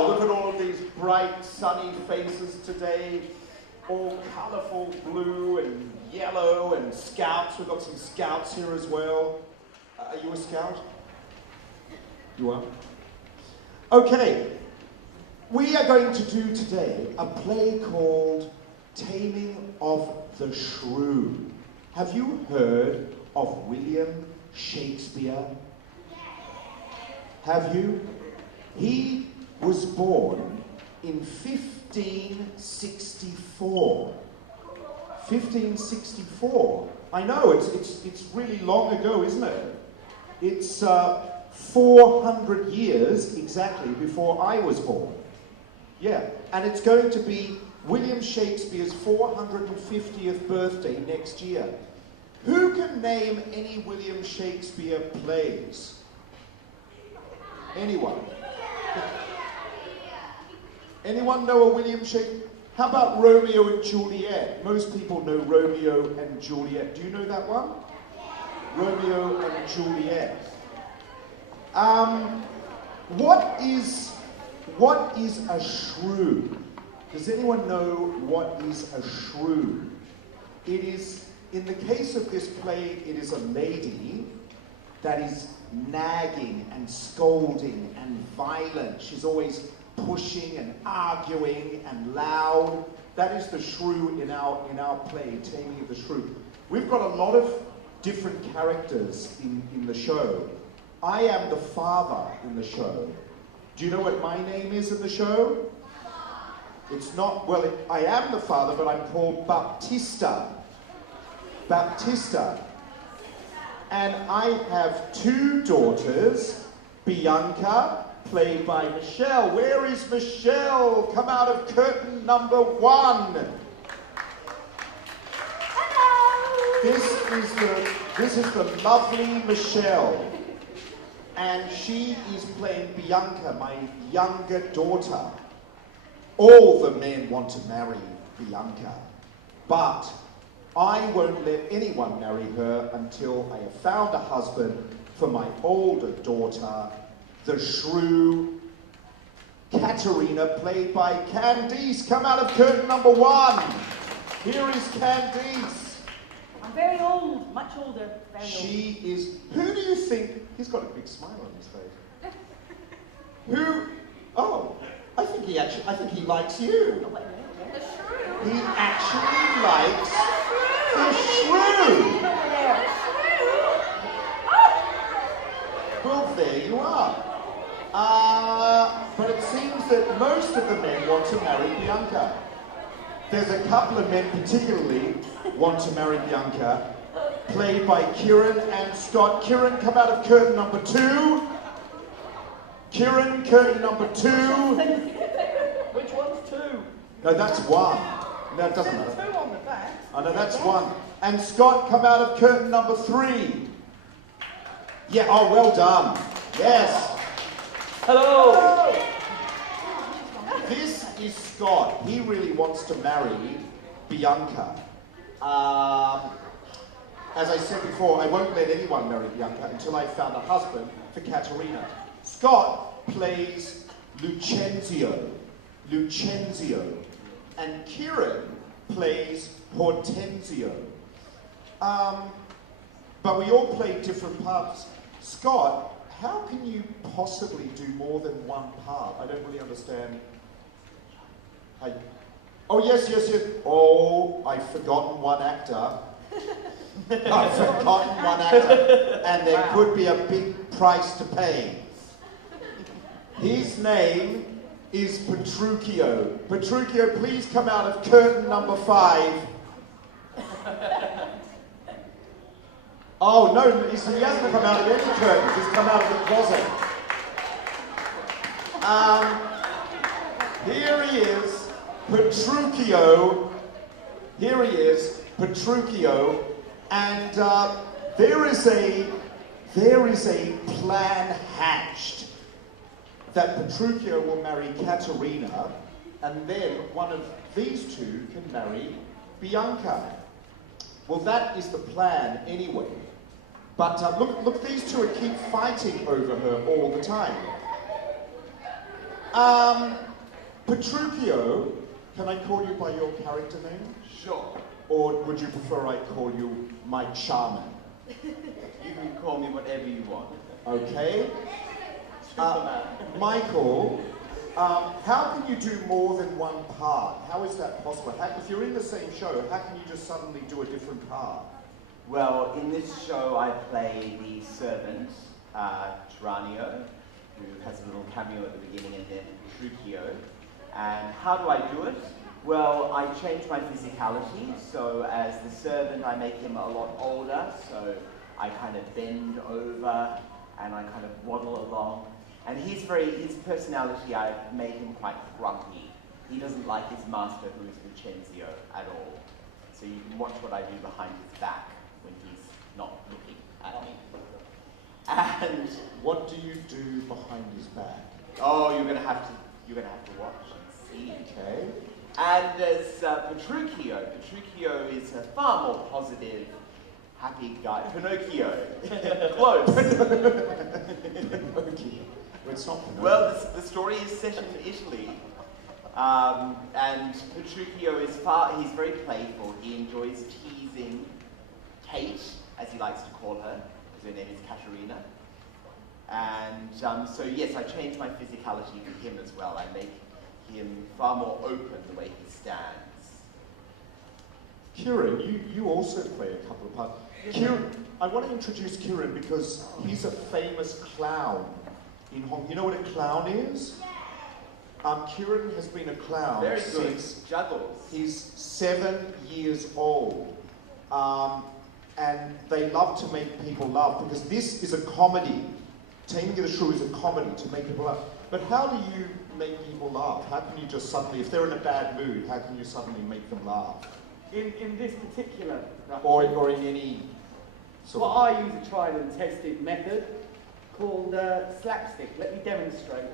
Wow, look at all of these bright, sunny faces today. All colourful blue and yellow and scouts. We've got some scouts here as well. Are you a scout? You are? Okay. We are going to do today a play called Taming of the Shrew. Have you heard of William Shakespeare? Have you? He was born in 1564. 1564. I know, it's really long ago, isn't it? It's 400 years exactly before I was born. Yeah, and it's going to be William Shakespeare's 450th birthday next year. Who can name any William Shakespeare plays? Anyone? Anyone know a William Shakespeare? How about Romeo and Juliet? Most people know Romeo and Juliet. Do you know that one? Romeo and Juliet. What is a shrew? Does anyone know what is a shrew? It is, in the case of this play, it is a lady that is nagging and scolding and violent. She's always pushing and arguing and loud. That is the shrew in our play, Taming of the Shrew. We've got a lot of different characters in the show. I am the father in the show. Do you know what my name is in the show? It's not, well, I am the father, but I'm called Baptista. Baptista. And I have two daughters, Bianca, played by Michelle. Where is Michelle? Come out of curtain number 1. Hello. This is the lovely Michelle. And she is playing Bianca, my younger daughter. All the men want to marry Bianca, but I won't let anyone marry her until I have found a husband for my older daughter, the shrew, Katerina, played by Candice. Come out of curtain number 1. Here is Candice. I'm very old, much older, very old. She is, who do you think, he's got a big smile on his face. Who, oh, I think he likes you. The shrew. He actually likes the shrew. Well, there you are. But it seems that most of the men want to marry Bianca. There's a couple of men particularly want to marry Bianca, played by Kieran and Scott. Kieran, come out of curtain number 2. Kieran, curtain number 2. Which one's 2? No, that's 1. No, it doesn't matter. 2 on the back. Oh, no, that's 1. And Scott, come out of curtain number 3. Yeah, oh, well done. Yes. Hello. This is Scott. He really wants to marry Bianca. As I said before, I won't let anyone marry Bianca until I've found a husband for Katerina. Scott plays Lucenzio. And Kieran plays Hortensio. But we all play different parts. Scott, how can you possibly do more than one part? I don't really understand. Oh, yes. Oh, I've forgotten one actor. I've forgotten one actor. And there could be a big price to pay. His name is Petruchio. Petruchio, please come out of curtain number 5. Oh, no, he hasn't come out of any curtains. He's come out of the closet. Here he is, Petruchio. Here he is, Petruchio. And there is a plan hatched that Petruchio will marry Katerina, and then one of these two can marry Bianca. Well, that is the plan anyway. But look, these two keep fighting over her all the time. Petruchio, can I call you by your character name? Sure. Or would you prefer I call you my charmer? You can call me whatever you want. Okay. Michael, how can you do more than one part? How is that possible? If you're in the same show, how can you just suddenly do a different part? Well, in this show I play the servant, Tranio, who has a little cameo at the beginning, and then Petruchio. And how do I do it? Well, I change my physicality, so as the servant I make him a lot older, so I kind of bend over and I kind of waddle along. And his personality, I've made him quite grumpy. He doesn't like his master, who is Vincenzio, at all. So you can watch what I do behind his back when he's not looking at me. And what do you do behind his back? oh, you're gonna have to watch and see. Okay. And there's Petruchio. Petruchio is a far more positive, happy guy. Pinocchio. Close. Pinocchio. It's not Pinocchio. Well, the story is set in Italy. And Petruchio he's very playful. He enjoys teasing Kate, as he likes to call her, because her name is Katerina. And so yes, I change my physicality for him as well. I make him far more open the way he stands. Kieran, you also play a couple of parts. Kieran, I want to introduce Kieran because he's a famous clown in Hong Kong. You know what a clown is? Kieran has been a clown Very good. since Juggles. he's 7 years old. And they love to make people laugh because this is a comedy. Taming the Shrew is a comedy to make people laugh. But how do you make people laugh? How can you just suddenly, if they're in a bad mood, how can you suddenly make them laugh? In this particular Or in any sort well, of... I use a tried and tested method called slapstick. Let me demonstrate.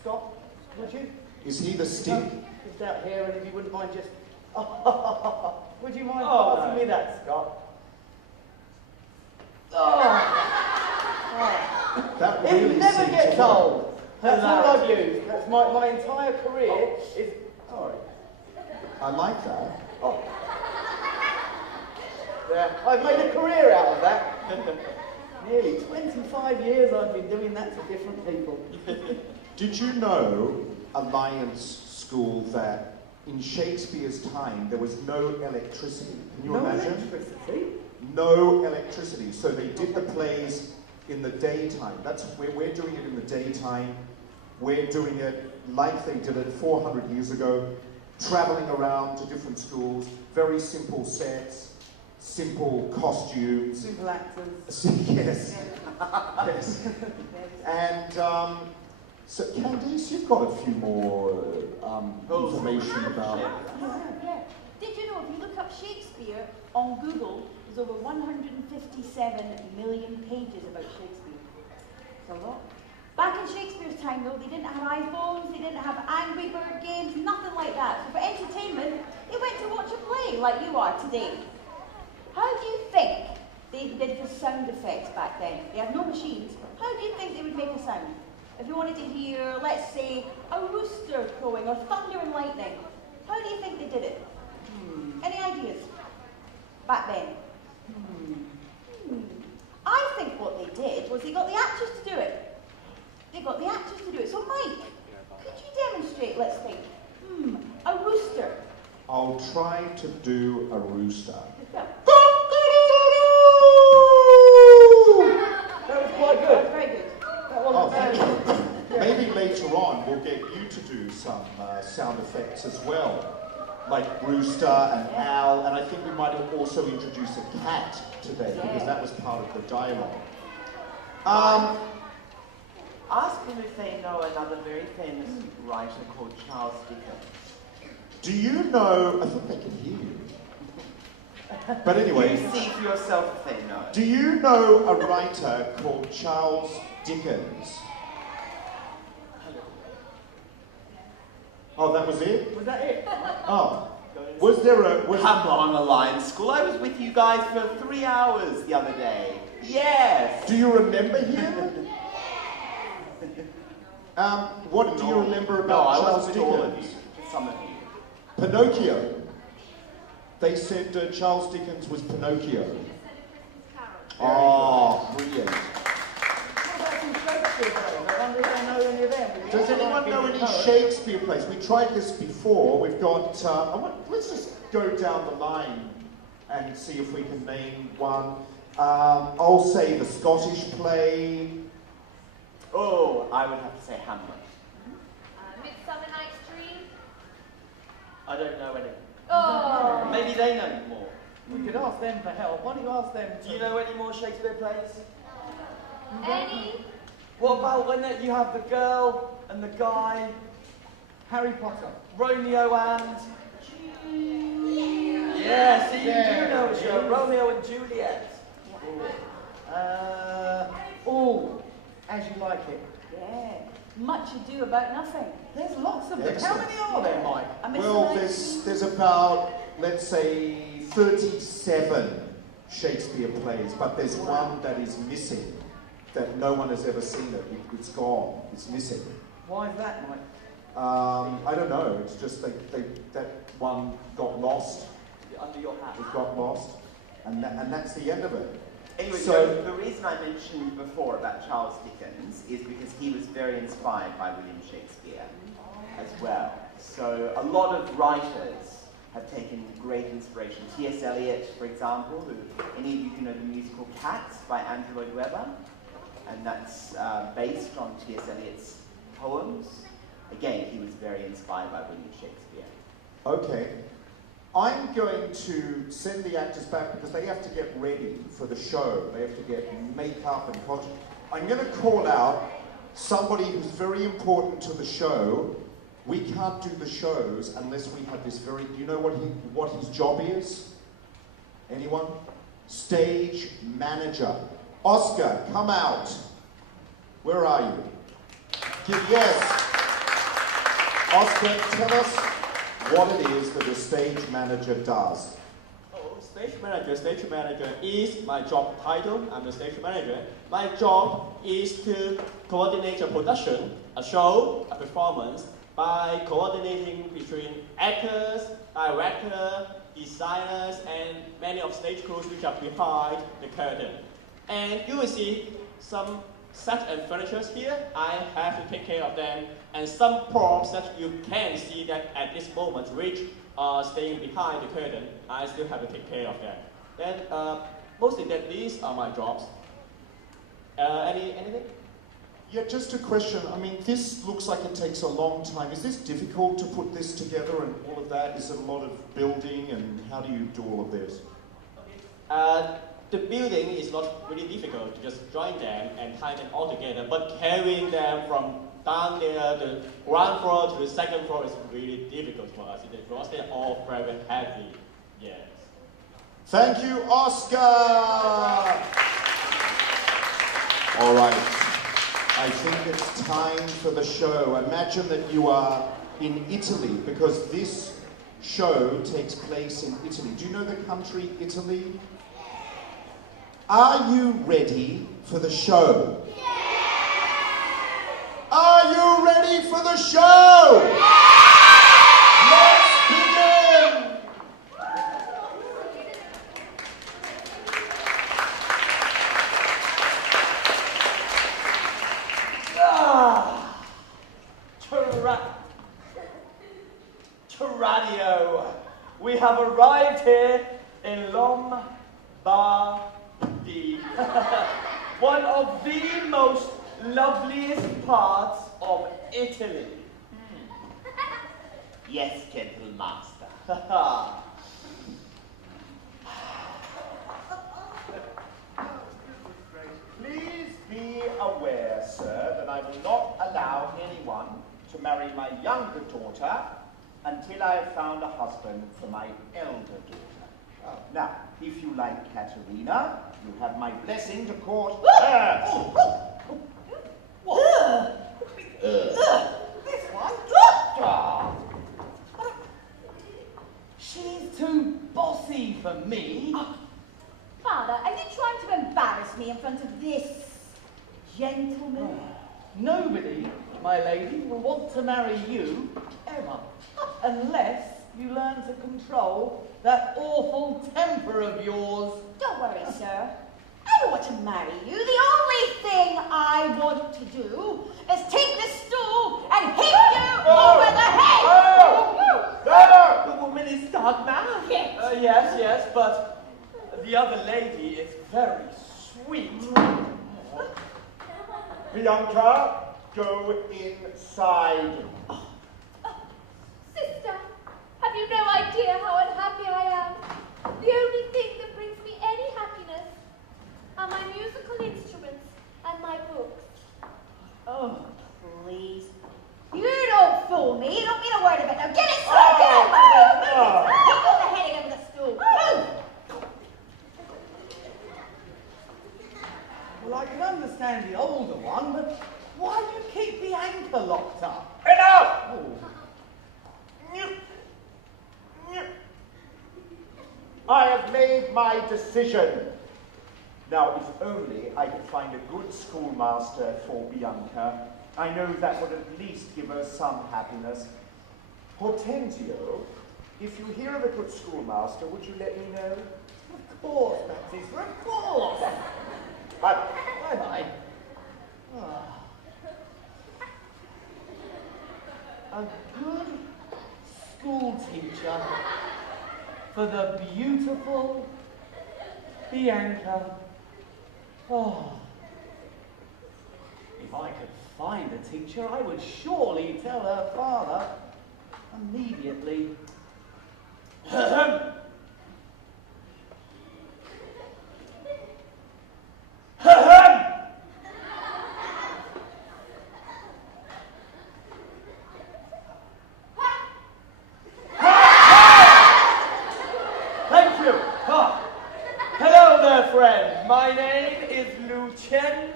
Scott, would you? Is he the stick? Just out here, and if you wouldn't mind just... would you mind passing me that, Scott? That really It never seems gets to work. old. That's all I've used. That's my entire career is... Sorry. I like that. Oh. Yeah, I've made a career out of that. Nearly 25 years I've been doing that to different people. Did you know, Alliance School, that in Shakespeare's time there was no electricity? Can you imagine? Electricity? No electricity. So they did the plays in the daytime. That's where we're doing it in the daytime. We're doing it like they did it 400 years ago, traveling around to different schools, very simple sets, simple costumes. Simple actors. Yes. Yes. And so, Candice, you've got a few more information about... Yeah. Did you know if you look up Shakespeare on Google, there's over 157 million pages about Shakespeare. It's a lot. Back in Shakespeare's time, though, they didn't have iPhones, they didn't have Angry Bird games, nothing like that. So for entertainment, they went to watch a play like you are today. How do you think they did the sound effects back then? They had no machines. How do you think they would make a sound? If you wanted to hear, let's say, a rooster crowing or thunder and lightning, how do you think they did it? Any ideas? Back then? I think what they did was they got the actors to do it. They got the actors to do it. So Mike, could you demonstrate, let's think, a rooster? I'll try to do a rooster. That was quite good. That was very good. That Oh, wasn't thank bad. you. Maybe later on we'll get you to do some sound effects as well, like rooster and owl, and I think we might also introduce a cat today because that was part of the dialogue. Ask them if they know another very famous writer called Charles Dickens. Do you know? I think they can hear you. But anyway, You see for yourself if they know. do you know a writer called Charles Dickens? Oh, that was it? Was that it? Oh. Was there a... Come on, Alliance School. I was with you guys for 3 hours the other day. Yes! Do you remember him? What do you remember No, about I Charles wasn't with all of you. Dickens? Just some of you. Pinocchio. They said Charles Dickens was Pinocchio. Oh, brilliant. What about some Shakespeare plays? I wonder if they know any of them. Does anyone know any Shakespeare plays? We tried this before. We've got, let's just go down the line and see if we can name one. I'll say the Scottish play. Oh, I would have to say Hamlet. Midsummer Night's Dream. I don't know any. Oh. Maybe they know more. We could ask them for help. Why don't you ask them? Do you know any more Shakespeare plays? Any? What about when you have the girl and the guy, Harry Potter. Romeo and... Yeah, see, you do know a show, Romeo and Juliet. As you like it. Yeah. Much Ado About Nothing. There's lots of them. Excellent. How many are there, Mike? A Midsummer Well, Night's Dream. there's about, let's say, 37 Shakespeare plays, but there's one that is missing, that no one has ever seen it. It's gone. It's missing. Why is that, Mike? I don't know. It's just that one got lost. Under your hat. It got lost, and that's the end of it. Anyway, So- the reason I mentioned before about Charles Dickens is because he was very inspired by William Shakespeare as well. So a lot of writers have taken great inspiration. T.S. Eliot, for example, who any of you who know the musical Cats by Andrew Lloyd Webber, and that's based on T.S. Eliot's poems. Again, he was very inspired by William Shakespeare. Okay. I'm going to send the actors back because they have to get ready for the show. They have to get makeup and costume. I'm going to call out somebody who's very important to the show. We can't do the shows unless we have this very... Do you know what his job is? Anyone? Stage manager. Oscar, come out. Where are you? Yes. Oscar, tell us what it is that a stage manager does. Oh, stage manager is my job title. I'm the stage manager. My job is to coordinate a production, a show, a performance by coordinating between actors, director, designers, and many of stage crews which are behind the curtain. And you will see some set and furniture here. I have to take care of them, and some props that you can see that at this moment which are staying behind the curtain. I still have to take care of them. Then mostly that these are my jobs. Anything? Yeah, just a question. I mean, this looks like it takes a long time. Is this difficult to put this together and all of that? Is it a lot of building, and how do you do all of this? The building is not really difficult to just join them and tie them all together, but carrying them from down there, the ground floor to the second floor is really difficult for us because they're all very heavy. Yes. Thank you, Oscar! All right. I think it's time for the show. Imagine that you are in Italy, because this show takes place in Italy. Do you know the country Italy? Are you ready for the show? Are you ready for the show? Let's begin! Tyranio, we have arrived here in Lombardy, one of the most loveliest parts of Italy. Yes, gentle master. Please be aware, sir, that I will not allow anyone to marry my younger daughter until I have found a husband for my elder daughter. Now, if you like Katerina, you have my blessing to court her. What? This one? She's too bossy for me. Father, are you trying to embarrass me in front of this gentleman? Nobody, my lady, will want to marry you ever, unless you learn to control that awful temper of yours. Don't worry, sir. I don't want to marry you. The only thing I want to do is take this stool and hit you over the head. There! The woman is stark mad. Yes. Yes, but the other lady is very sweet. Bianca, go inside. Sister, have you no idea how unhappy I am? The only thing that brings me any happiness are my musical instruments and my books. Oh, please. You don't fool me. You don't mean a word of it. Now get inside. Get out of my way. Move. Hit over the head against the stool. Move. Well, I can understand the older one, but why do you keep the anchor locked up? Enough! Oh. I have made my decision. Now, if only I could find a good schoolmaster for Bianca, I know that would at least give her some happiness. Hortensio, if you hear of a good schoolmaster, would you let me know? Of course, Baptista, of course. Bye-bye. A good school teacher for the beautiful Bianca. Oh. If I could find a teacher, I would surely tell her father immediately. Thank you. Hello there, friend. My name is Lucien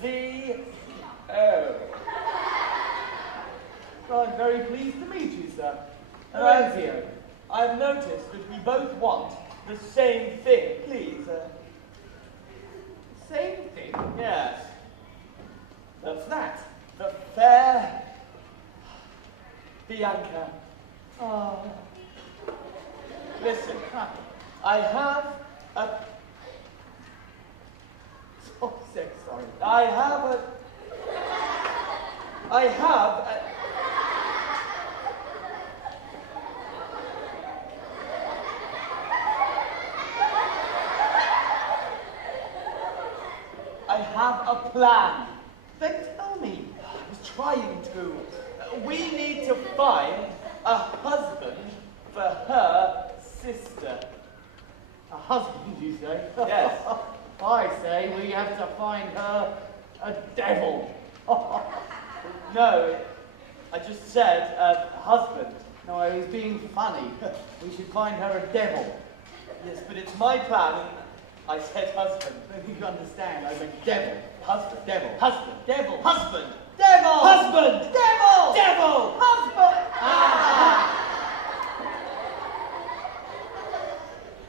V.O. Well, I'm very pleased to meet you, sir. Horatio, I've noticed that we both want the same thing. Please. Same thing. Yes. What's that? The fair Bianca. Oh. Listen, I have a... Oh, so sorry. I have a... I have a plan. Then tell me. I was trying to. We need to find a husband for her sister. A husband, you say? Yes. I say we have to find her a devil. No, I just said a husband. No, I was being funny. We should find her a devil. Yes, but it's my plan, and I said husband. Maybe you understand. I'm a devil. Husband. Devil. Husband. Devil. Husband. Devil. Husband. Devil. Devil. Husband.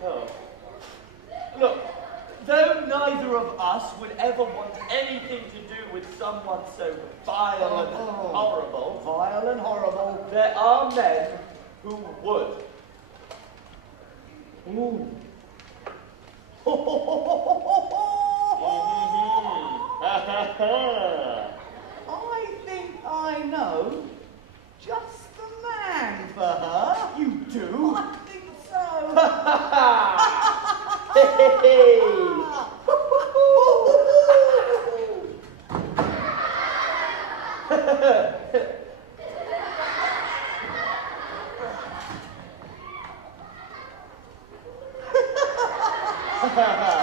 Oh. Look, though neither of us would ever want anything to do with someone so vile and horrible, Vile and horrible. there are men who would. Ooh. I think I know just the man for her. You do? I think so.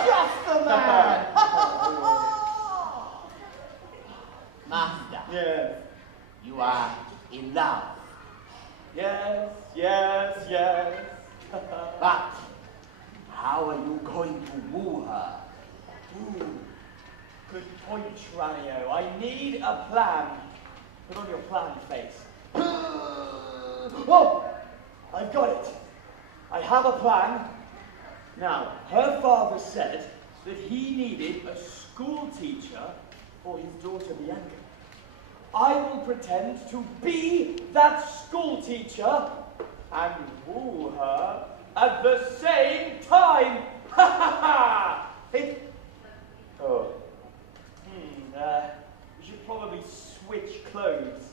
Just the man. Master, Yes. you are in love. Yes, yes, yes. But how are you going to woo her? Ooh, good point, Tranio. I need a plan. Put on your plan face. Oh, I've got it. I have a plan. Now, her father said that he needed a school teacher for his daughter Bianca. I will pretend to be that school teacher and woo her at the same time. Ha ha ha! Hey. Oh. We should probably switch clothes.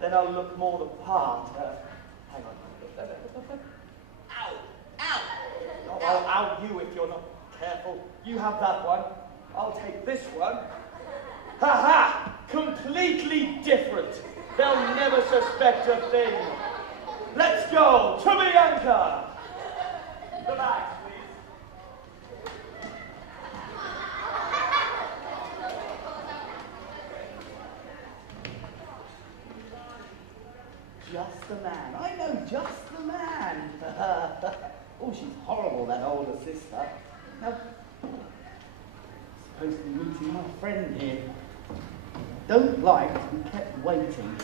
Then I'll look more the part. Hang on. Ow! Ow! Oh, I'll out you if you're not careful. You have that one. I'll take this one. Ha ha! Completely different. They'll never suspect a thing. Let's go to Bianca. The bags, please. Just the man. I know, just the man. Oh, she's horrible, that older sister. Now, supposed to be meeting my friend here. Don't like to be kept waiting.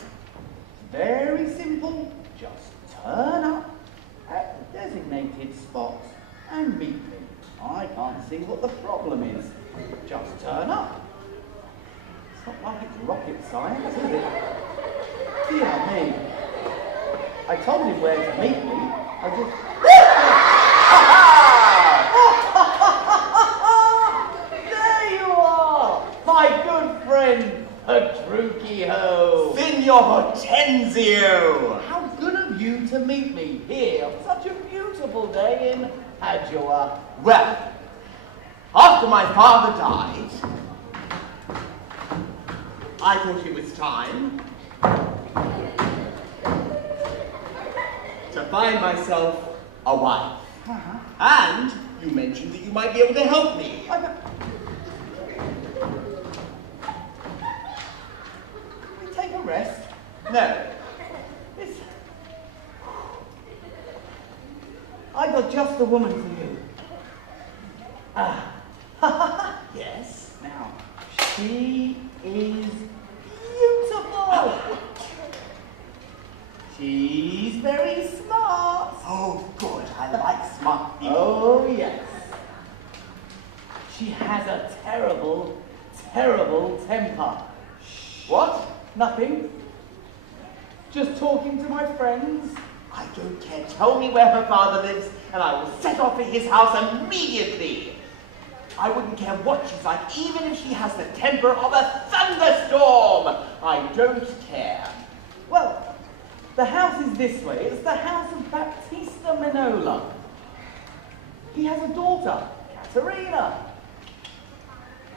Very simple. Just turn up at the designated spot and meet me. I can't see what the problem is. Just turn up. It's not like it's rocket science, is it? Dear me. I told him where to meet me. I just... There you are! My good friend, Petruchio! Signor Hortensio! How good of you to meet me here on such a beautiful day in Padua. Well, after my father died, I thought it was time to find myself a wife. And you mentioned that you might be able to help me. Can we take a rest? No. I got just the woman for you. Yes? Now, she is beautiful. She's very smart. Oh, good. I like smart people. Oh, yes. She has a terrible, terrible temper. What? Nothing. Just talking to my friends. I don't care. Tell me where her father lives, and I will set off for his house immediately. I wouldn't care what she's like, even if she has the temper of a thunderstorm. I don't care. Well, the house is this way. It's the house of Baptista Minola. He has a daughter, Caterina.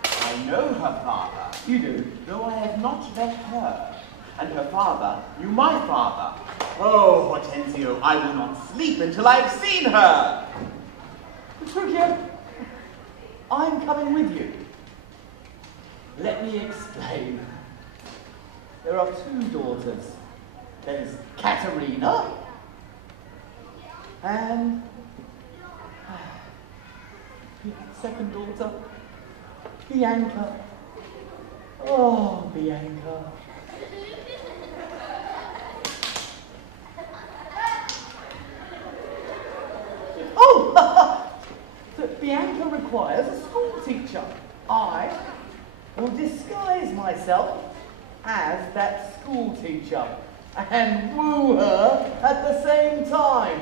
I know her father. You do? Though I have not met her. And her father knew my father. Oh, Hortensio, I will not sleep until I've seen her. Petruchio, I'm coming with you. Let me explain. There are two daughters. There's Caterina and second daughter, Bianca. Oh, Bianca. Oh! Bianca requires a school teacher. I will disguise myself as that school teacher and woo her at the same time.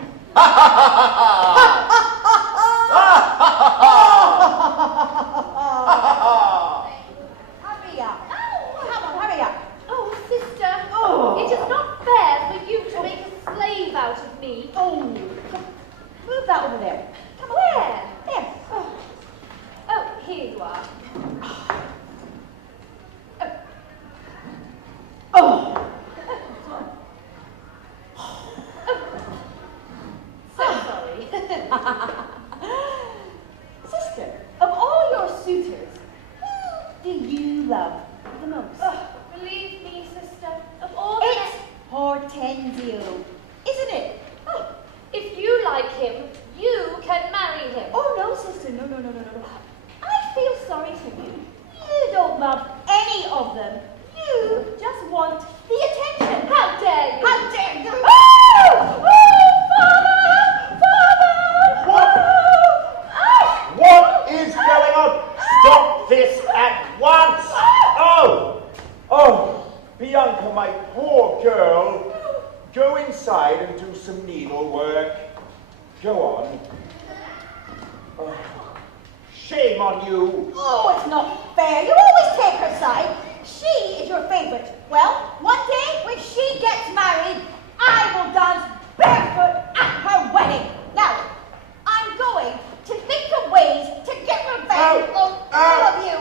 Hurry up. Come on, hurry up. Oh, sister, Oh. it is not fair for you to make a slave out of me. Oh, move that over there. Come on. Where? There. Oh. Oh, here you are. Oh. So sorry. Sister, of all your suitors, who do you love the most? Believe me, sister, of all It's men, Hortensio, isn't it? if you like him, you can inside and do some needlework. Go on. Oh, shame on you. Oh, it's not fair. You always take her side. She is your favourite. Well, one day when she gets married, I will dance barefoot at her wedding. Now, I'm going to think of ways to get revenge on all of you.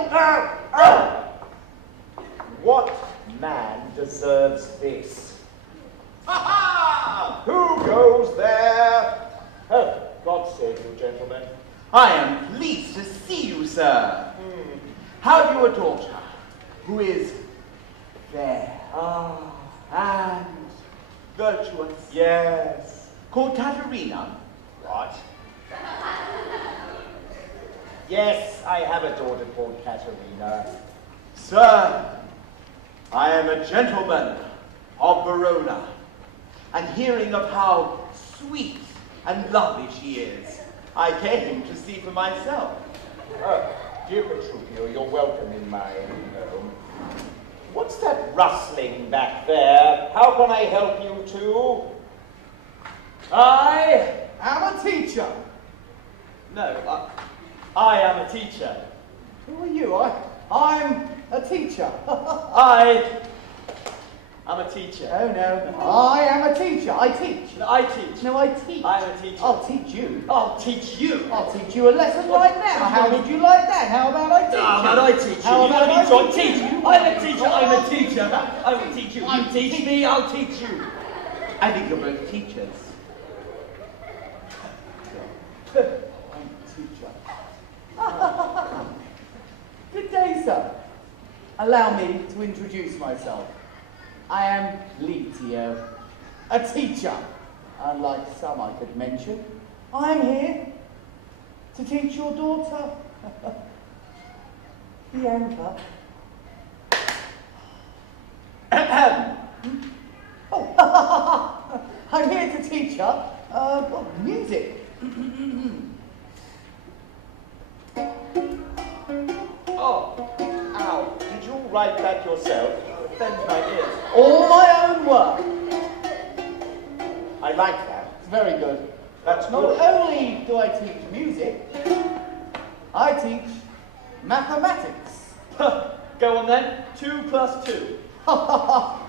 What man deserves this? Ha ha! Who goes there? Oh, God save you, gentlemen. I am pleased to see you, sir. Have you a daughter who is fair and virtuous? Yes. Called Katerina? What? Yes, I have a daughter called Katerina. Sir, I am a gentleman of Verona, and hearing of how sweet and lovely she is, I came to see for myself. Dear Petruchio, you're welcome in my home. What's that rustling back there? How can I help you two? I am a teacher. No, I am a teacher. Who are you? I'm a teacher. I am a teacher. Oh no, I am a teacher. I teach. I teach. No, I teach. I am a teacher. I'll teach you. I'll teach you. I'll teach you a lesson right now. How would you like that? How about I teach you? How about I teach you? How about I teach you? I'm a teacher. I'm a teacher. I will teach you. You teach me. I'll teach you. I think you're both teachers. I'm a teacher. Good day, sir. Allow me to introduce myself. I am Litio, a teacher. Unlike some I could mention, I am here to teach your daughter, Bianca. Oh, I'm here to teach her music. Oh, ow. Did you write that yourself? Offends my ears. All my own work. I like that. It's very good. That's Not good. only do I teach music, I teach mathematics. Go on then. 2 plus 2.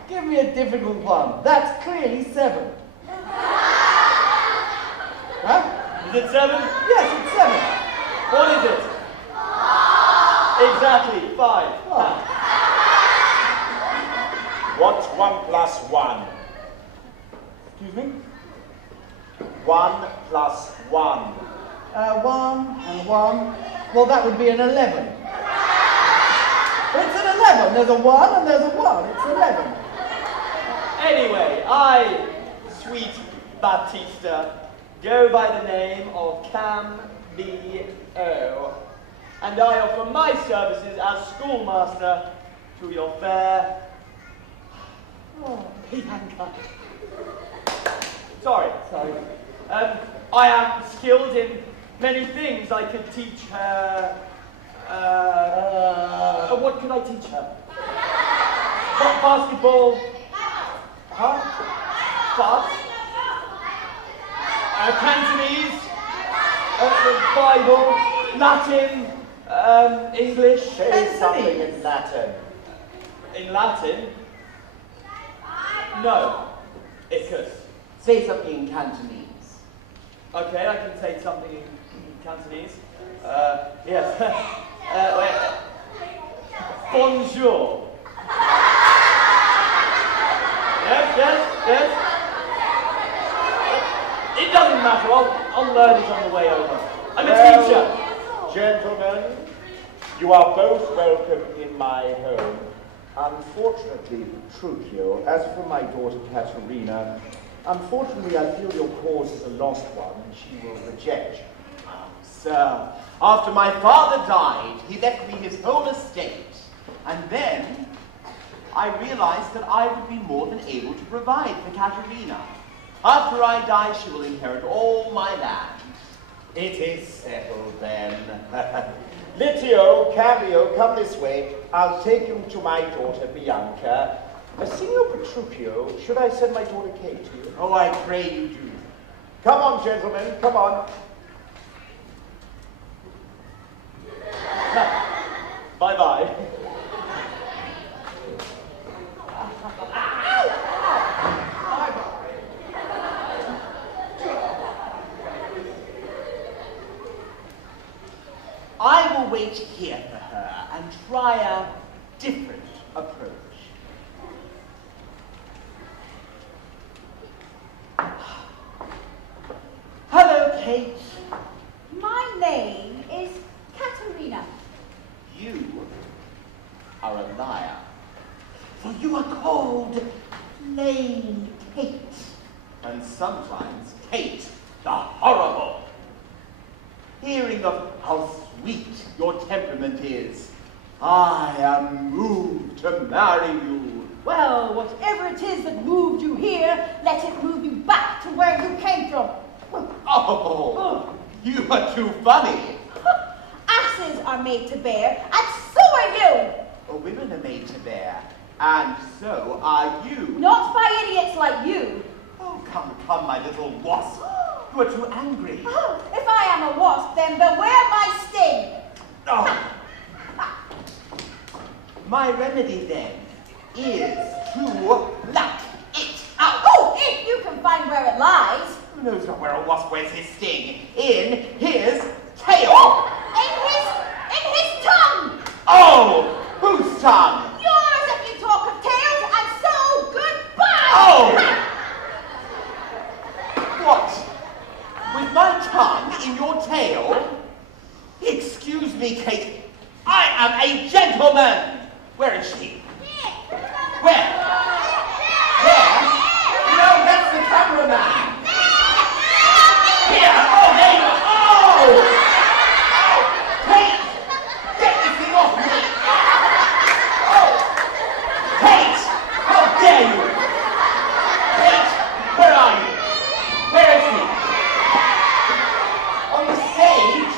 Give me a difficult one. That's clearly 7. Huh? Is it 7? Yes, it's 7. What is it? Exactly. 5. What's 1 plus 1? Excuse me? 1 plus 1. 1 and 1. Well, that would be an 11. But it's an 11. There's a 1 and there's a 1. It's 11. Anyway, I, sweet Baptista, go by the name of Cam B.O. and I offer my services as schoolmaster to your fair... Oh, Bianca. Sorry. I am skilled in many things. I could teach her... what could I teach her? Basketball. Huh? Fast. Cantonese. The Bible. Latin. English. Say something in Latin. In Latin? No. Icus. Say something in Cantonese. Okay, I can say something in Cantonese. Yes. Bonjour. Yes. It doesn't matter. I'll learn it on the way over. I'm a teacher. Gentlemen, you are both welcome in my home. Unfortunately, Petruchio, as for my daughter Katerina, unfortunately I feel your cause is a lost one and she will reject you. Sir, after my father died, he left me his whole estate. And then I realized that I would be more than able to provide for Katerina. After I die, she will inherit all my land. It is settled then. Litio, Cameo, come this way. I'll take you to my daughter Bianca. Signor Petruchio, should I send my daughter Kate to you? Oh, I pray you do. Come on, gentlemen, come on. Bye-bye. I will wait here for her and try a different approach. Hello, Kate. My name is Katerina. You are a liar. For you are called plain Kate. And sometimes Kate the Horrible. Hearing of how sweet your temperament is, I am moved to marry you. Well, whatever it is that moved you here, let it move you back to where you came from. Oh, you are too funny. Asses are made to bear, and so are you. Oh, women are made to bear, and so are you. Not by idiots like you. Oh, come, come, my little wasp. You are too angry. Oh, if I am a wasp, then beware my sting. Oh. My remedy, then, is to pluck it out. Oh, if you can find where it lies. Who knows not where a wasp wears his sting? In his tail. In his tongue. Oh, whose tongue? Yours if you talk of tails, and so goodbye. Oh! What? With my tongue in your tail? Excuse me, Kate. I am a gentleman. Where is she? Where? There? No, that's the cameraman. Here. Oh, there you are. Oh! Oh! Kate! Get this thing off me! Oh! Kate! How dare you! Kate! Where are you? Where is he? On the stage?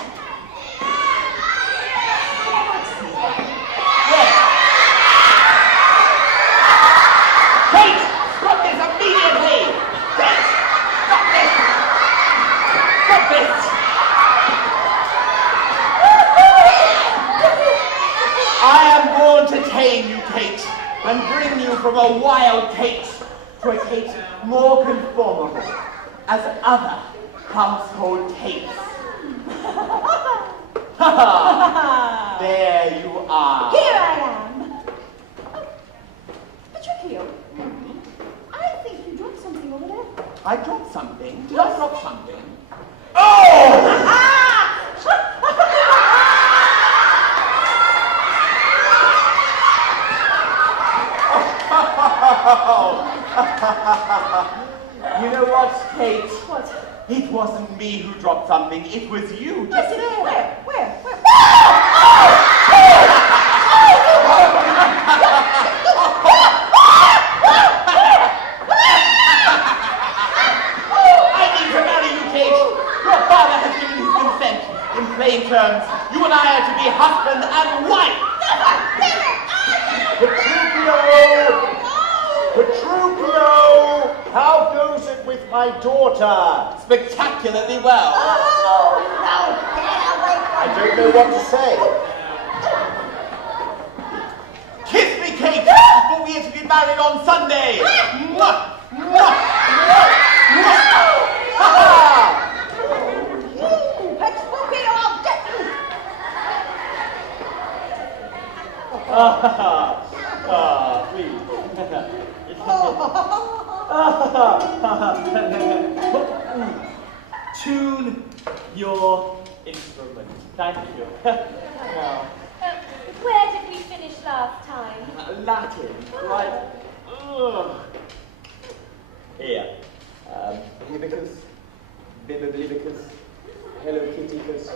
Where? Kate! Stop this immediately! Kate! Stop this! Stop this! I am born to tame you, Kate, and bring you from a wild Kate to a Kate more conformable as other household Kates. Ha ha! There you are. Here I am. Petruchio, I think you dropped something over there. I dropped something. Did I drop something? Oh! You know what, Kate? What? It wasn't me who dropped something. It was you. Where? Where? I need to marry you, Kate. Your father has given his consent. In plain terms, you and I are to be husband and wife. Petruchio! How goes it with my daughter? Spectacularly well. Oh, no, get away I from don't know what to say. Kiss me, Kate, for we are to be married on Sunday. Mwah! Mwah! Mwah! Ha-ha! you. Petruchio, I'll get you. Please. Tune your instrument. Thank you. Now, Where did we finish last time? Latin, right? Ugh. Here. Hibicus, Biblificus, Hello Kittycus,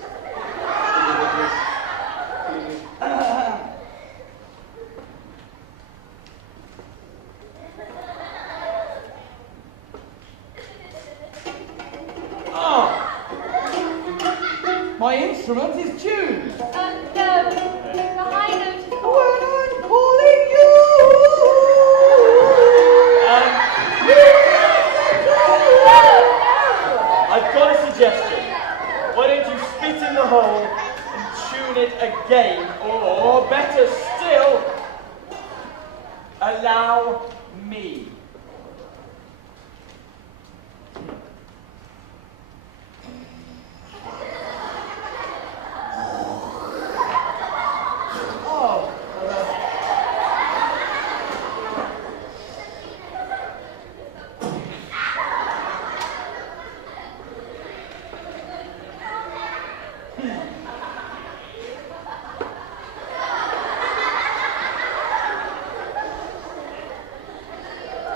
My instrument is tuned. No, the high note is When I'm calling you. it again, or better still, allow me. Oh,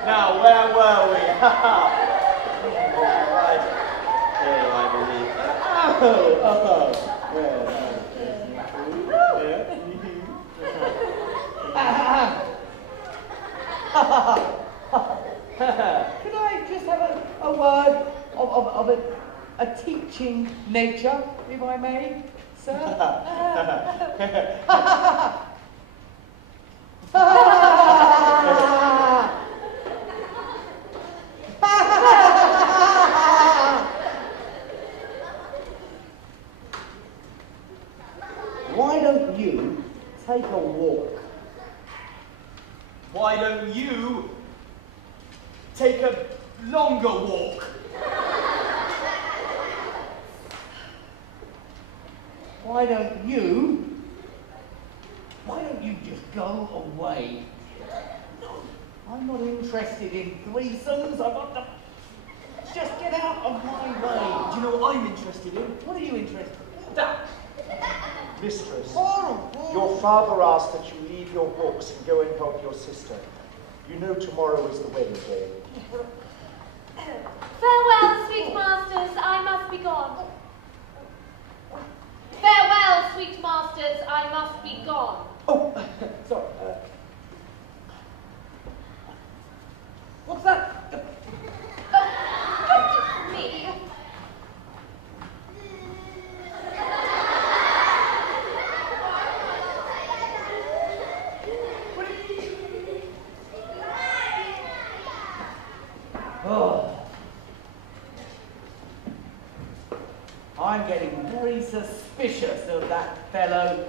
Now, where were we? Right here, I believe. Could I just have a word of a teaching nature, if I may, sir? Why don't you take a walk? Why don't you take a longer walk? Why don't you just go away? No, I'm not interested in threesomes. I want to just get out of my way. Do you know what I'm interested in? What are you interested in? That. Mistress, Oh, your father asked that you leave your books and go and help your sister. You know tomorrow is the wedding day. Farewell, sweet masters, I must be gone. Farewell, sweet masters, I must be gone. Oh, sorry. What's that? Oh, don't me. Oh. I'm getting very suspicious of that fellow.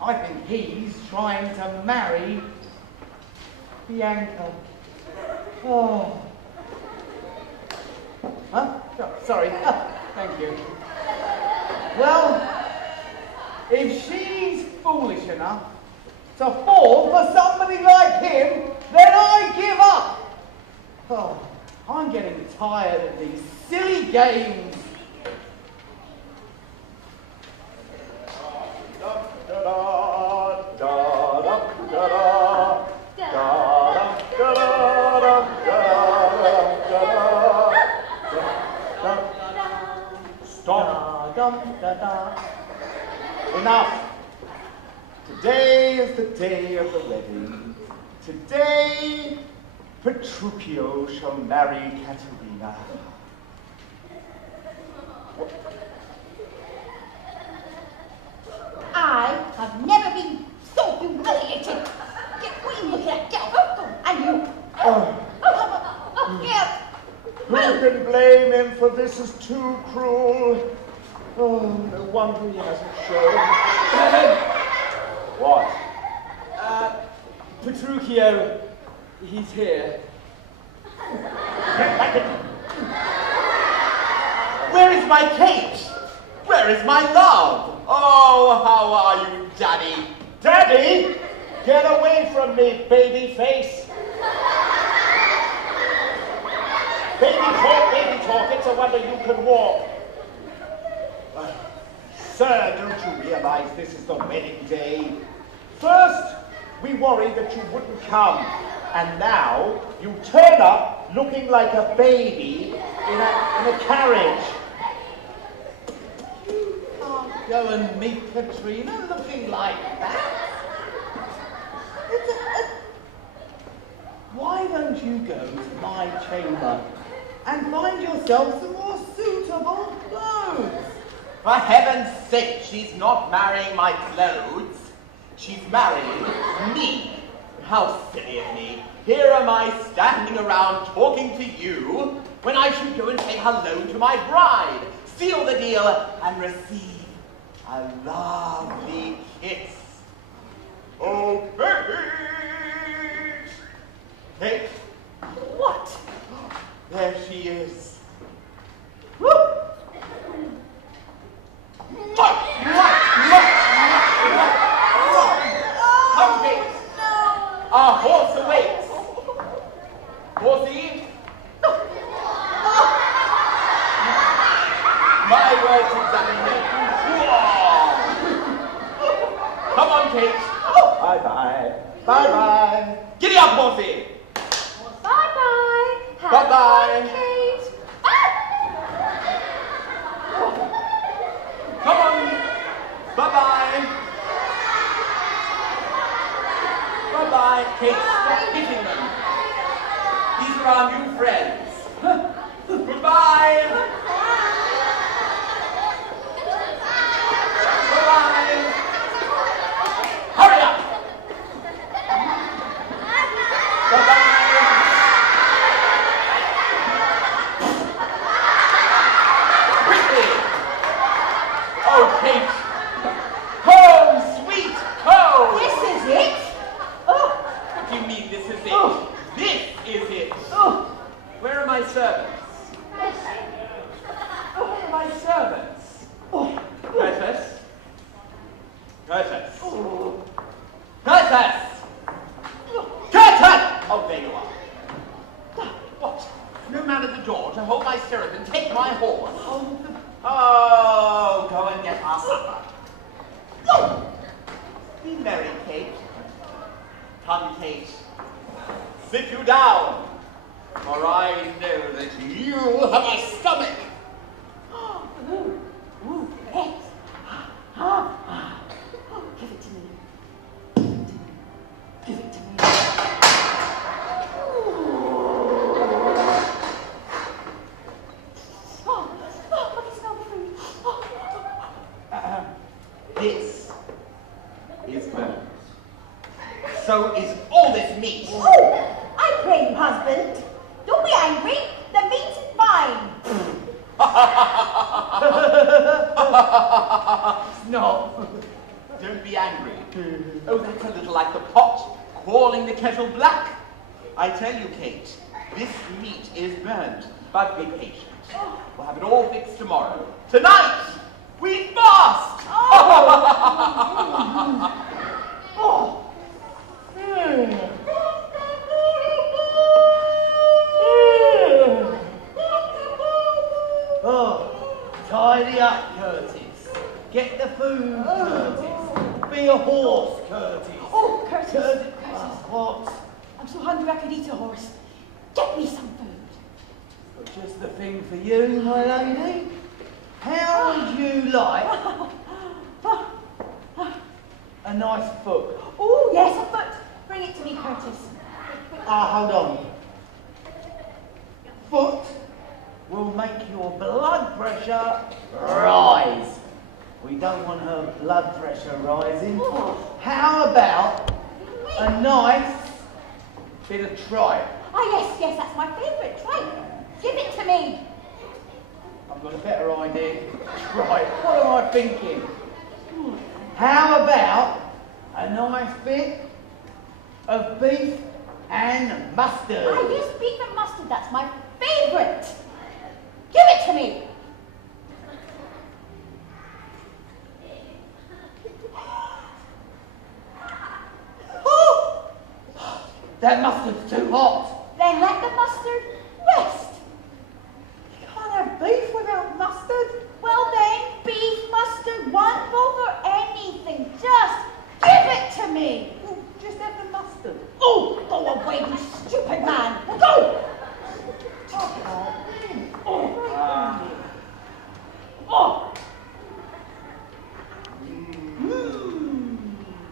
I think he's trying to marry Bianca. Oh. Huh? Oh, sorry. Thank you. Well, if she's foolish enough to fall for somebody like him, then I give up. Oh, I'm getting tired of these silly games. Stop. Enough. Today is the day of the wedding. Today, Petruchio shall marry Caterina. I have never been so humiliated. What are you looking at? Get off. And you. Get. Who can blame him, for this is too cruel. Oh, no wonder he hasn't shown. What? Petruchio, he's here. Where is my cage? Where is my love? Oh, how are you, Daddy? Daddy, get away from me, baby face. Baby talk, it's a wonder you can walk. Sir, don't you realize this is the wedding day? First, we worried that you wouldn't come, and now you turn up looking like a baby in a carriage. Go and meet Katrina looking like that? Why don't you go to my chamber and find yourself some more suitable clothes? For heaven's sake, she's not marrying my clothes. She's marrying me. How silly of me. Here am I standing around talking to you when I should go and say hello to my bride, seal the deal, and receive a lovely kiss. Oh, Kate! Kate? What? There she is. Woo! Come, Kate. Our horse awaits. Horsey? My words examined. Come on, Kate. Bye-bye. Bye-bye. Giddy up, Horsey. Bye-bye. Have Bye-bye. fun, Kate. Come on. Bye-bye. Bye-bye. Kate, stop hitting them. These are our new friends. Goodbye. Goodbye. Hurry up. Bye-bye. Quickly. Oh, Kate. Home, sweet home. This is it? Oh, What do you mean this is it? Oh. This is it. oh, Where are my servants? Where are my servants? oh. Curtis? Curtis? Oh. Curtis! Curtis! Oh, there you are. What? No man at the door to hold my stirrup and take my horse? Oh, go and get our supper. Oh. Be merry, Kate. Come, Kate. Sit you down, for I know that you have a stomach. Ooh, ooh, yes. Oh, give it to me. Give it to me. Oh, I can smell the food. This is burnt. So is all this meat. Oh, I pray you, husband. Don't be angry. The meat's fine. No, don't be angry. Oh, that's a little like the pot calling the kettle black. I tell you, Kate, this meat is burnt, but be patient. We'll have it all fixed tomorrow. Tonight, we fast! Oh. Oh, tidy up, Curtis. Get the food, Curtis. Be a horse, Curtis. Oh, Curtis. Curtis. Curtis. What? I'm so hungry I could eat a horse. Get me some food. Just the thing for you, my lady. How would you like a nice foot? Oh, yes, a foot. Bring it to me, Curtis. Hold on. Foot will make your blood pressure rise. We don't want her blood pressure rising. Oh. How about a nice bit of tripe? Ah, yes, yes, that's my favourite. Tripe. Give it to me. I've got a better idea. Tripe. What am I thinking? How about a nice bit of beef and mustard? Ah, yes, beef and mustard. That's my favourite. Give it to me. Oh, that mustard's too hot. Then let the mustard rest. You can't have beef without mustard. Well then, beef, mustard, one both or anything. Just give it to me. Well, just have the mustard. Oh, go away, you stupid man. Go. Oh.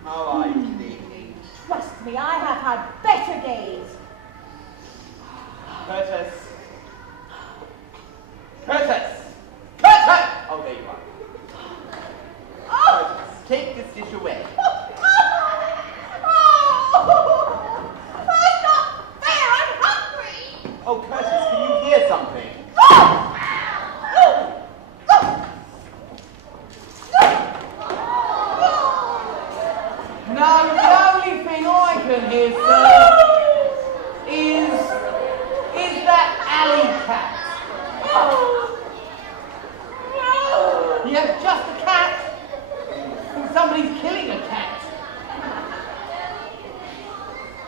How are you today, Kate? Trust me, I have had better days. Curtis. Curtis! Curtis! Oh, there you are. Curtis, take this dish away. That's not fair. I'm hungry. Oh, Curtis, can you hear something? cat. Oh, no. Yes, just a cat. And somebody's killing a cat.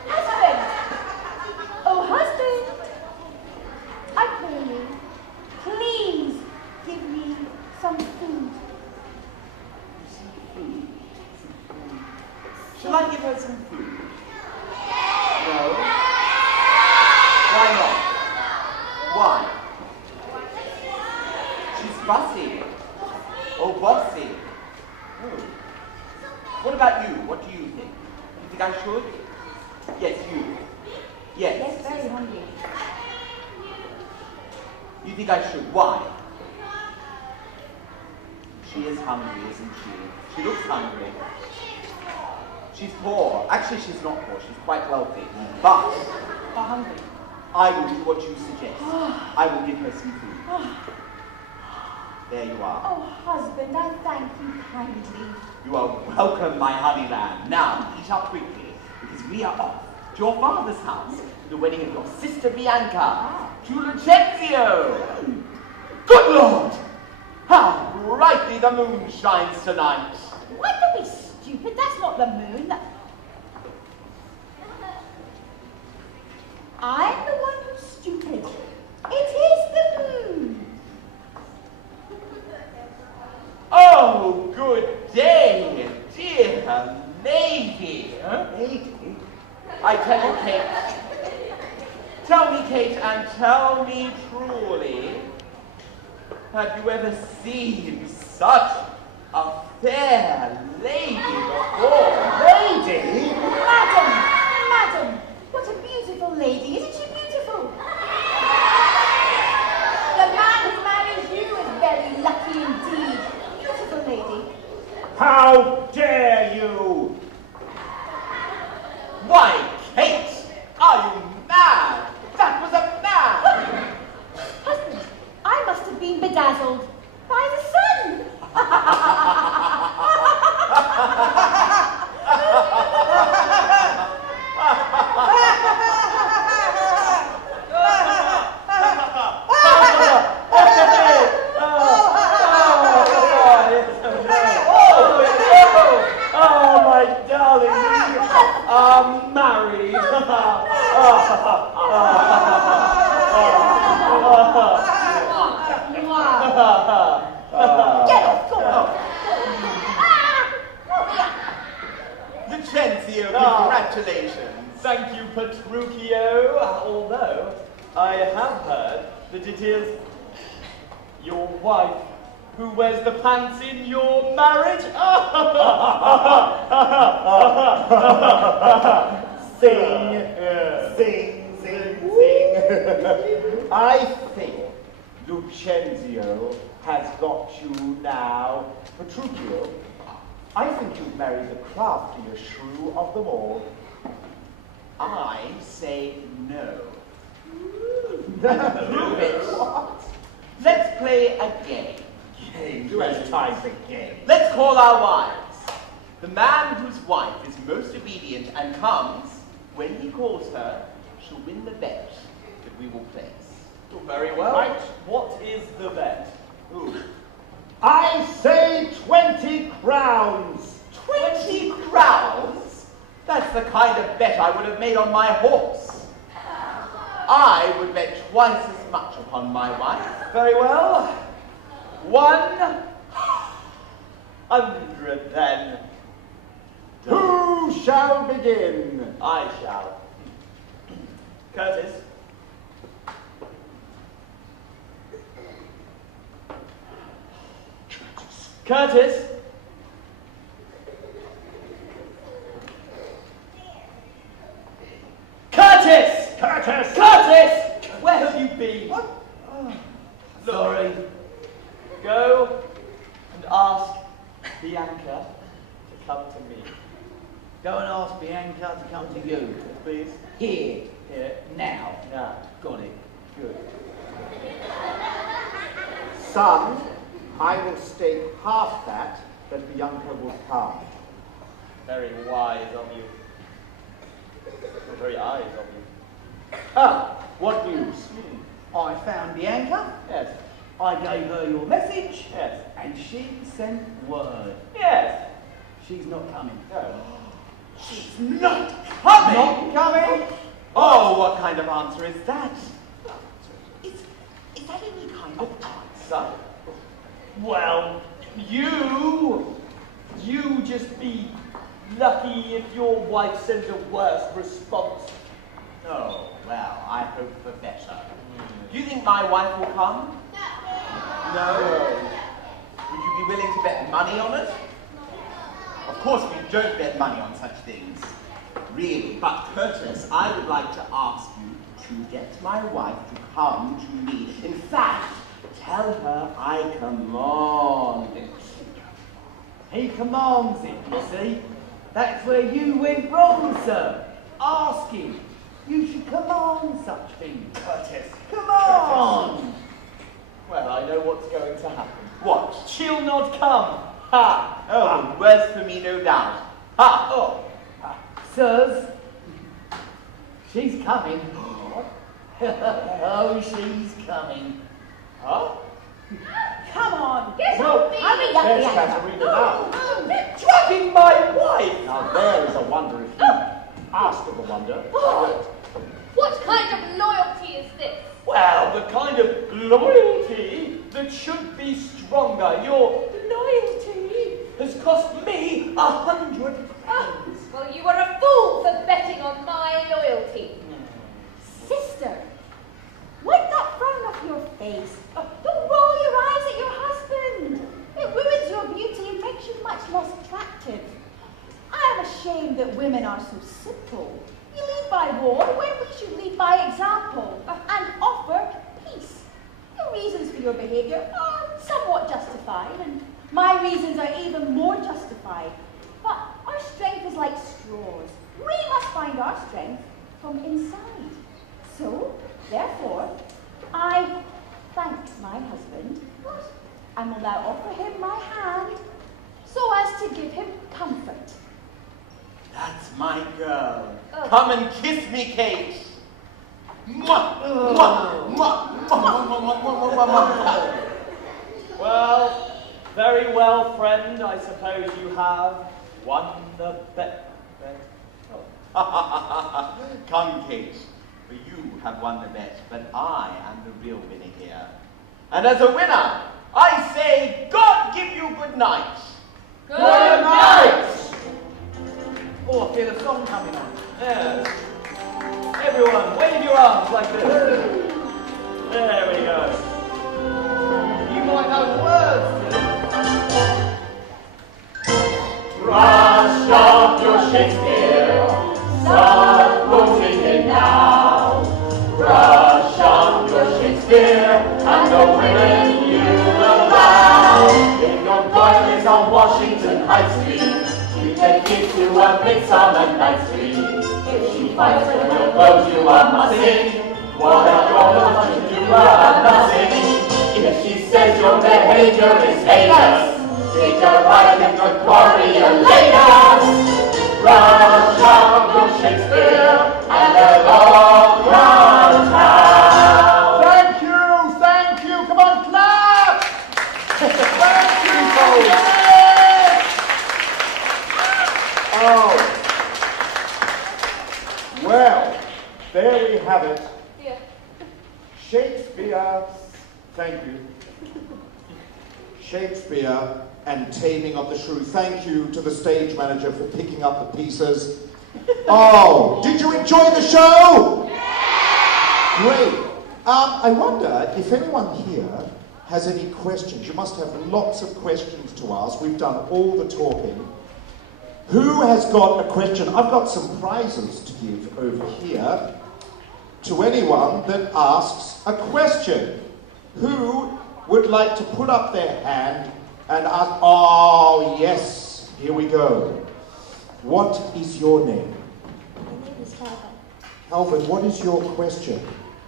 Husband! Oh, husband! I pray you, please give me some food. Shall I give her some food? No? Why not? Why? She's fussy. Oh, bossy. Oh. What about you? What do you think? You think I should? Yes, you. Yes. Yes, very hungry. You think I should? Why? She is hungry, isn't she? She looks hungry. She's poor. Actually, she's not poor. She's quite wealthy. But Hungry. I will do what you suggest. I will give her some food. There you are. Oh, husband, I thank you kindly. You are welcome, my honey lamb. Now, eat up quickly, because we are off to your father's house for the wedding of your sister Bianca to Lucenzio. Good Lord! How brightly the moon shines tonight. Why don't be stupid? That's not the moon. I'm the one who's stupid. It is the moon. Oh, good day, dear lady. Lady? I tell you, Kate. Tell me, Kate, and tell me truly, have you ever seen such a fair lady before? Lady? Madam, what a beautiful lady. Isn't she beautiful? The man who marries you is very lucky indeed. Beautiful lady. How dare you? Why, Kate, are you mad? That was a man! Husband, I must have been bedazzled by the sun. Oh, my darling, we are married. Get off, go on. Lucenzio, congratulations. Thank you, Petruchio. Although I have heard that it is your wife who wears the pants in your marriage. Sing, sing, sing, sing. I think Lucenzio has got you now. Petruchio, I think you've married the craftiest shrew of them all. I say no. Prove it. Let's play a game. Game, who has time for game? Let's call our wives. The man whose wife is most obedient and comes when he calls her shall win the bet that we will place. Oh, very well. Right. What is the bet? Ooh. I say 20 crowns. 20 crowns? That's the kind of bet I would have made on my horse. I would bet twice as much upon my wife. Very well. 100 then. Who shall begin? I shall. Curtis. Curtis. Curtis! Curtis! Curtis! Where have you been? Sorry. Go and ask Bianca to come to me. Go and ask Bianca to come to you. Please. Here. Here. Now. Now. Got it. Good. Son, I will stake half that Bianca will come. Very wise of you. Very eyes of you. Ah, what news? I found Bianca. Yes. I gave her your message. Yes. And she sent word. Yes. She's not coming. No. She's not coming! Not coming? Oh, what kind of answer is that? Is that any kind of answer? Well, you just be lucky if your wife sends a worse response. Oh, well, I hope for better. Do you think my wife will come? No? Would you be willing to bet money on it? Of course, we don't bet money on such things. Really, but Curtis, I would like to ask you to get my wife to come to me. In fact, tell her I command it. He commands it, you see. That's where you went wrong, sir. Ask him. You should command such things. Curtis. Come on! Well, I know what's going to happen. What? She'll not come. Ha! Oh, worse for me, no doubt. Ha! Oh. Sirs, she's coming. Oh, she's coming. Huh? Come on. Get Well, off me! Hurry up, There's Bianca. Katerina now. Drugging my wife! Now there is a wonder if you ask of a wonder. What kind of loyalty is this? Well, the kind of loyalty that should be stronger. Your loyalty has cost me 100 pounds. Well, you are a fool for betting on my loyalty. Sister, wipe that frown off your face. Don't roll your eyes at your husband. It ruins your beauty and makes you much less attractive. I am ashamed that women are so simple. You lead by war when we should lead by example and offer peace. Your reasons for your behaviour are somewhat justified, and my reasons are even more justified. But our strength is like straws. We must find our strength from inside. So, therefore, I thanked my husband and will now offer him my hand so as to give him comfort. That's my girl. Oh. Come and kiss me, Kate. Mwah, mwah, mwah, mwah, mwah, mwah, mwah, mwah, mwah. Well, very well, friend. I suppose you have won the bet. Oh. Come, Kate, for you have won the bet, but I am the real winner here. And as a winner, I say, God give you good night. Good night! Oh, I feel a song coming on. Yes. Everyone, wave your arms like this. There we go. You might know the words. Brush up your Shakespeare, start quoting it now. Brush up your Shakespeare and the women you allow. If your boy is on Washington High Street, you can give to a Midsummer Night's Dream. If she fights with your clothes, you are mussing. What are your love to do her nothing? If she says your behavior is heinous, take her right in the quarry and later. Brush up your Shakespeare and let all round town. Thank you, come on, clap! Thank you, yes! Oh. Well, there we have it. Yeah. Shakespeare, thank you. Shakespeare and Taming of the Shrew. Thank you to the stage manager for picking up the pieces. Oh, did you enjoy the show? Great. I wonder if anyone here has any questions. You must have lots of questions to ask. We've done all the talking. Who has got a question? I've got some prizes to give over here to anyone that asks a question. Who would like to put up their hand and ask? Oh, yes, here we go. What is your name? My name is Calvin. Calvin, what is your question?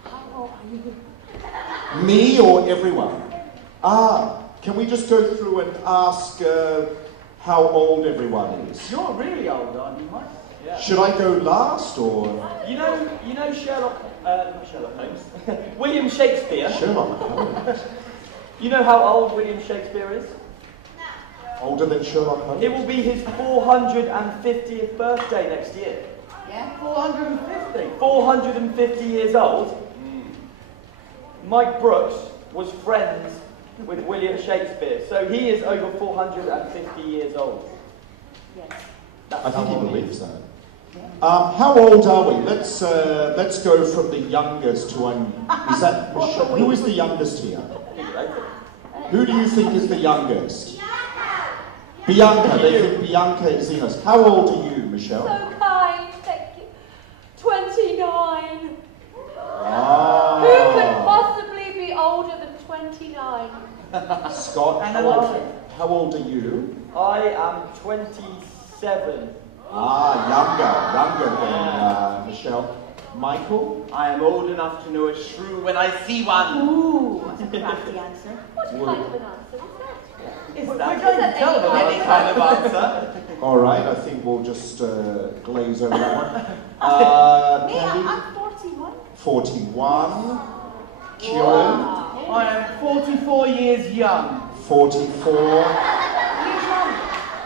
How old are you? Me or everyone? Can we just go through and ask how old everyone is? You're really old, aren't you, Mike? Yeah. Should I go last or? You know Sherlock Not Sherlock Holmes. William Shakespeare. Sherlock Holmes. You know how old William Shakespeare is? Older than Sherlock Holmes? It will be his 450th birthday next year. Yeah, 450. 450 years old. Mike Brooks was friends with William Shakespeare, so he is over 450 years old. Yes. That's I how think he old he believes is. that. How old are we? Let's go from the youngest to is that Michelle? Who is the youngest here? Who do you think is the youngest? Bianca. They think Bianca is the youngest. How old are you, Michelle? So kind, thank you. 29. Ah. Who could possibly be older than 29? Scott, how old are you? I am 27. Younger than Michelle. Michael? I am old enough to know a shrew when I see one. Ooh, that's a crafty answer. What kind of an answer is that? Is We're that going to tell them any kind of answer. All right, I think we'll just glaze over that one. Me, Candy? I'm 41. 41. Kieran? I am 44 years young. 44.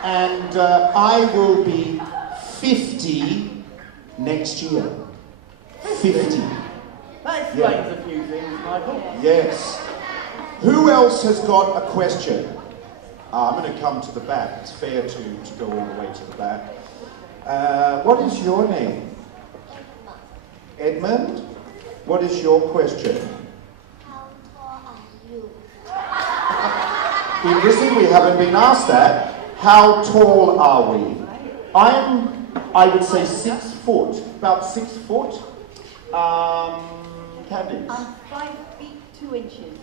And I will be 50 next year. 50. That explains a few things, Michael. Yes. Who else has got a question? I'm going to come to the back. It's fair to go all the way to the back. What is your name? Edmund? What is your question? How tall are you? Interesting, we haven't been asked that. How tall are we? I would say 6 foot. About 6 foot. Candice? I'm 5 feet 2 inches.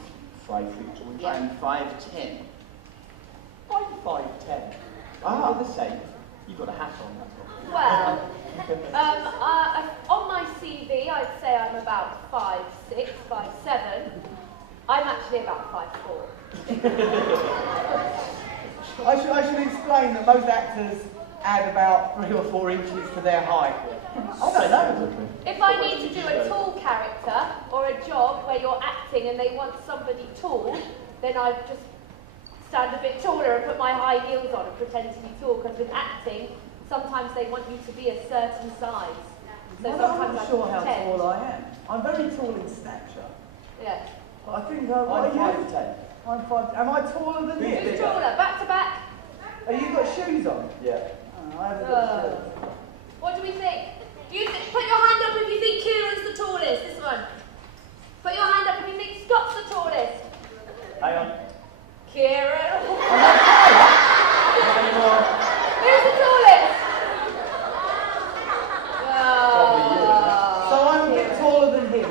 5 feet 2 inches. I'm 5'10". I'm 5'10". Ah. We're the same. You've got a hat on, that's all. Well, on my CV, I'd say I'm about 5'6", 5'7". I'm actually about 5'4". I should explain that most actors add about 3 or 4 inches to their height. I don't know. If I need to do a tall character or a job where you're acting and they want somebody tall, then I just stand a bit taller and put my high heels on and pretend to be tall. Because with acting, sometimes they want you to be a certain size. So I'm sometimes not I sure how pretend. tall I am. I'm very tall in stature. Yeah. I think I'm what are you? 5'10". I'm 5. Am I taller than you? Who's taller? Back to back? Have you got shoes on? Yeah. Oh, I haven't got shoes. What do we think? Put your hand up if you think Kieran's the tallest. This one. Put your hand up if you think Scott's the tallest. Hang on. Kieran. Not anymore. Who's the tallest? So I'm a bit taller than him.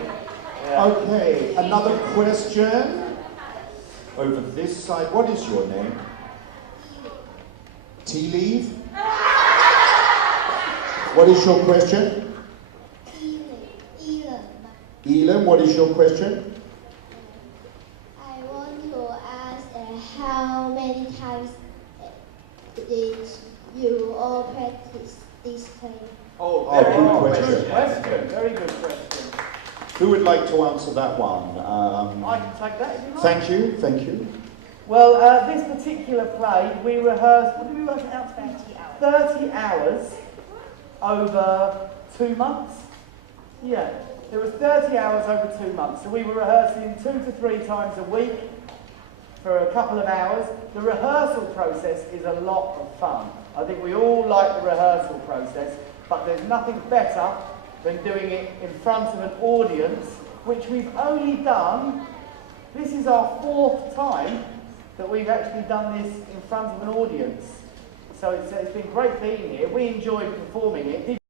Yeah. Okay, another question. Over this side, what is your name? Tea leaf? What is your question? Elam, what is your question? I want to ask how many times did you all practice this play? Oh, Good very good question. Question. Very good question. Who would like to answer that one? I can take that if you like. Thank you, thank you. Well, this particular play, we rehearsed, what did we rehearse it out to? 30 hours over 2 months. Yeah, there was 30 hours over 2 months. So we were rehearsing 2 to 3 times a week for a couple of hours. The rehearsal process is a lot of fun. I think we all like the rehearsal process, but there's nothing better than doing it in front of an audience, which we've only done, this is our 4th time that we've actually done this in front of an audience. So it's been great being here. We enjoyed performing it.